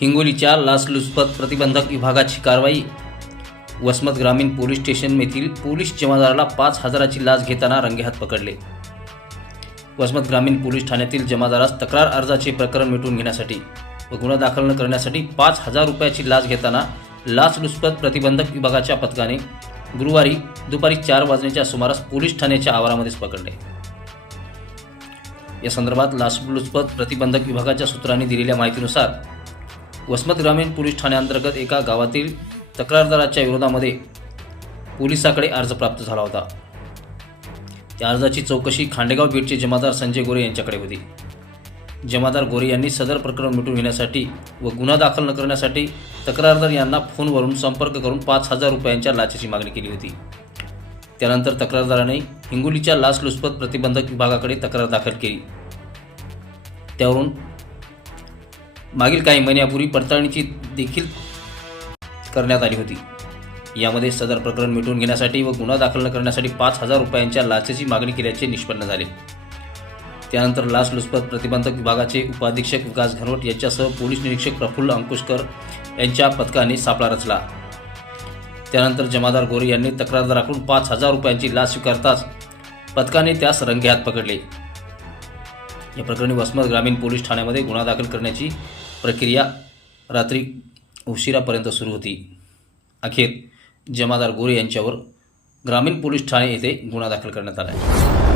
हिंगोलीच्या लाचलुचपत प्रतिबंधक विभागाची कारवाई. वसमत ग्रामीण पोलीस स्टेशन येथील पोलीस जमादाराला पाच हजाराची लाच घेताना रंगेहात पकडले. वसमत ग्रामीण पोलीस ठाण्यातील जमादारास तक्रार अर्जाचे प्रकरण मिटवून घेण्यासाठी व गुन्हा दाखल न करण्यासाठी पाच हजार रुपयाची लाच घेताना लाचलुचपत प्रतिबंधक विभागाच्या पथकाने गुरुवारी दुपारी चार वाजण्याच्या सुमारास पोलीस ठाण्याच्या आवारामध्येच पकडले. या संदर्भात लाचलुचपत प्रतिबंधक विभागाच्या सूत्रांनी दिलेल्या माहितीनुसार वसमत ग्रामीण पोलीस ठाण्याअंतर्गत एका गावातील तक्रारदाराच्या विरोधामध्ये पोलिसाकडे अर्ज प्राप्त झाला होता. त्या अर्जाची चौकशी खांडेगाव बीडचे जमादार संजय गोरे यांच्याकडे होती. जमादार गोरे यांनी सदर प्रकरण मिटून घेण्यासाठी व गुन्हा दाखल न करण्यासाठी तक्रारदार यांना फोनवरून संपर्क करून पाच हजार रुपयांच्या लाचेची मागणी केली होती. त्यानंतर तक्रारदाराने हिंगोलीच्या लाचलुचपत प्रतिबंधक विभागाकडे तक्रार दाखल केली. त्यावरून मागील काही महिन्यापूर्वी पडताळणीची देखील करण्यात आली होती. यामध्ये सदर प्रकरण मिटवून घेण्यासाठी व गुन्हा दाखल न करण्यासाठी पाच हजार रुपयांच्या लाचेची मागणी केल्याचे निष्पन्न झाले. त्यानंतर लाचलुचपत प्रतिबंधक विभागाचे उपाधीक्षक विकास घनवट यांच्यासह पोलीस निरीक्षक प्रफुल्ल अंकुशकर यांच्या पथकाने सापळा रचला. त्यानंतर जमादार गोरे यांनी तक्रारदाराकडून पाच हजार रुपयांची लाच स्वीकारताच पथकाने त्यास रंगेहात पकडले. या प्रकरणी वसमत ग्रामीण पोलीस ठाण्यामध्ये गुन्हा दाखल करण्याची प्रक्रिया रात्री उशिरापर्यंत सुरू होती. अखेर जमादार गोरे यांच्यावर ग्रामीण पोलीस ठाणे येथे गुन्हा दाखल करण्यात आला आहे.